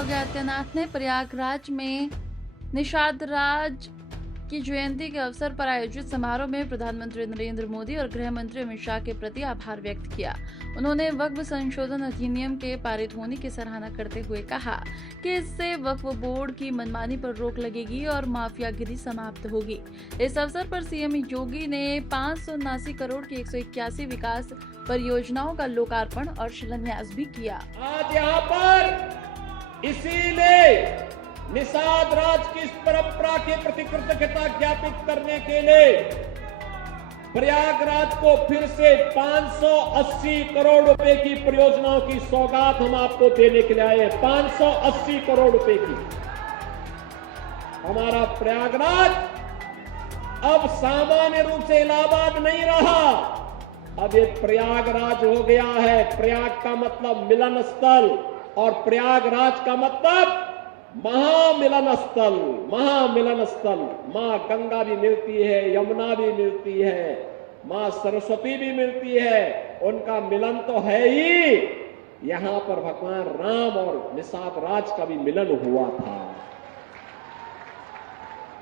योगी आदित्यनाथ ने प्रयागराज में निषाद राज की जयंती के अवसर पर आयोजित समारोह में प्रधानमंत्री नरेंद्र मोदी और गृह मंत्री अमित शाह के प्रति आभार व्यक्त किया। उन्होंने वक्फ संशोधन अधिनियम के पारित होने की सराहना करते हुए कहा कि इससे वक्फ बोर्ड की मनमानी पर रोक लगेगी और माफियागिरी समाप्त होगी। इस अवसर पर सीएम योगी ने 579 करोड़ की 181 विकास परियोजनाओं का लोकार्पण और शिलान्यास भी किया। आज यहाँ पर इसीलिए निषाद राज की इस परंपरा के प्रति कृतज्ञता ज्ञापित करने के लिए प्रयागराज को फिर से 580 करोड़ रुपए की परियोजनाओं की सौगात हम आपको देने के लिए आए हैं। 580 करोड़ रुपए की हमारा प्रयागराज अब सामान्य रूप से इलाहाबाद नहीं रहा, अब ये प्रयागराज हो गया है। प्रयाग का मतलब मिलन स्थल और प्रयागराज का मतलब महामिलन स्थल। महामिलन स्थल, मां गंगा भी मिलती है, यमुना भी मिलती है, मां सरस्वती भी मिलती है, उनका मिलन तो है ही। यहां पर भगवान राम और निषाद राज का भी मिलन हुआ था।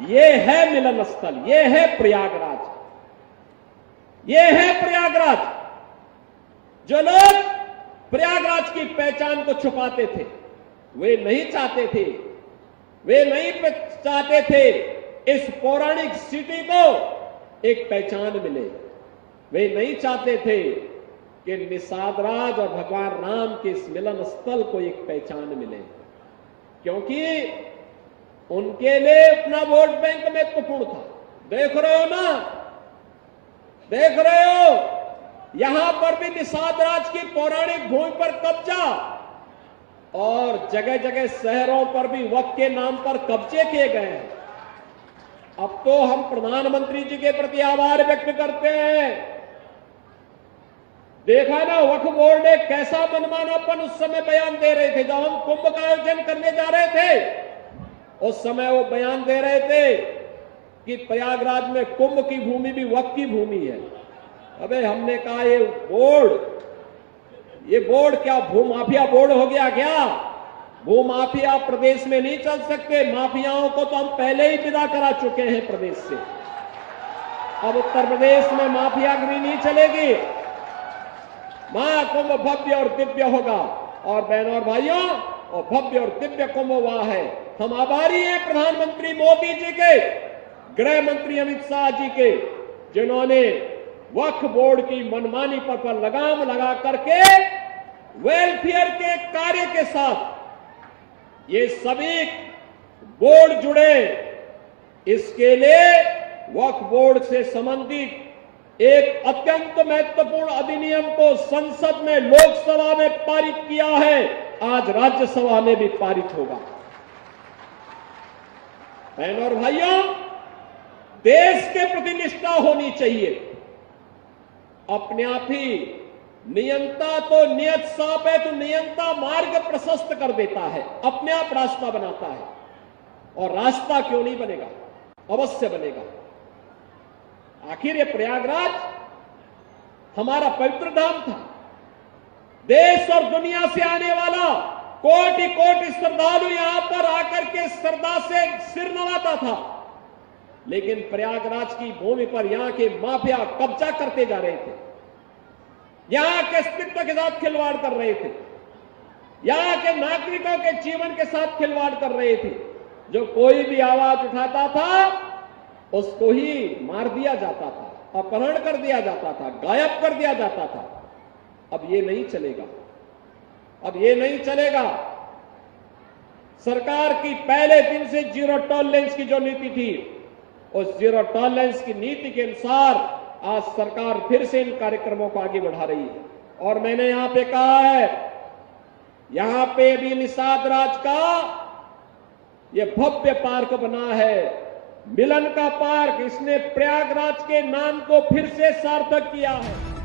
ये है मिलन स्थल, ये है प्रयागराज, ये है प्रयागराज। जो लोग प्रयागराज की पहचान को छुपाते थे, वे नहीं चाहते थे इस पौराणिक सिटी को एक पहचान मिले। वे नहीं चाहते थे कि निषाद राज और भगवान राम के इस मिलन स्थल को एक पहचान मिले, क्योंकि उनके लिए अपना वोट बैंक महत्वपूर्ण था। देख रहे हो ना, देख रहे हो, यहां पर भी निषाद राज की पौराणिक भूमि पर कब्जा और जगह जगह शहरों पर भी वक्फ के नाम पर कब्जे किए गए हैं। अब तो हम प्रधानमंत्री जी के प्रति आभार व्यक्त करते हैं। देखा ना, वक्फ बोर्ड ने कैसा मनमानापन उस समय बयान दे रहे थे। जब हम कुंभ का आयोजन करने जा रहे थे, उस समय वो बयान दे रहे थे कि प्रयागराज में कुंभ की भूमि भी वक्फ की भूमि है। अबे हमने कहा ये बोर्ड क्या भूमाफिया बोर्ड हो गया क्या? भूमाफिया प्रदेश में नहीं चल सकते। माफियाओं को तो हम पहले ही विदा करा चुके हैं प्रदेश से। अब उत्तर प्रदेश में माफियागिरी नहीं चलेगी। महाकुंभ भव्य और दिव्य होगा। और बहनों और भाइयों, और भव्य और दिव्य कुंभ हुआ है। हम आभारी हैं प्रधानमंत्री मोदी जी के, गृह मंत्री अमित शाह जी के, जिन्होंने वक्फ बोर्ड की मनमानी पर लगाम लगा करके वेलफेयर के कार्य के साथ ये सभी बोर्ड जुड़े। इसके लिए वक्फ बोर्ड से संबंधित एक अत्यंत महत्वपूर्ण अधिनियम को संसद में, लोकसभा में पारित किया है। आज राज्यसभा में भी पारित होगा। बहनों और भाइयों, देश के प्रति निष्ठा होनी चाहिए। अपने आप ही नियंता तो नियत साफ है, तो नियंता मार्ग प्रशस्त कर देता है, अपने आप रास्ता बनाता है। और रास्ता क्यों नहीं बनेगा, अवश्य बनेगा। आखिर ये प्रयागराज हमारा पवित्र धाम था। देश और दुनिया से आने वाला कोटि कोटि श्रद्धालु यहां पर आकर के श्रद्धा से सिर नवाता था। लेकिन प्रयागराज की भूमि पर यहां के माफिया कब्जा करते जा रहे थे, यहां के अस्तित्व के साथ खिलवाड़ कर रहे थे, यहां के नागरिकों के जीवन के साथ खिलवाड़ कर रहे थे। जो कोई भी आवाज उठाता था उसको ही मार दिया जाता था, अपहरण कर दिया जाता था, गायब कर दिया जाता था। अब ये नहीं चलेगा, अब ये नहीं चलेगा। सरकार की पहले दिन से जीरो टॉलरेंस की जो नीति थी, उस जीरो टॉलरेंस की नीति के अनुसार आज सरकार फिर से इन कार्यक्रमों को आगे बढ़ा रही है। और मैंने यहां पे कहा है, यहां पे भी निषाद राज का ये भव्य पार्क बना है, मिलन का पार्क। इसने प्रयागराज के नाम को फिर से सार्थक किया है।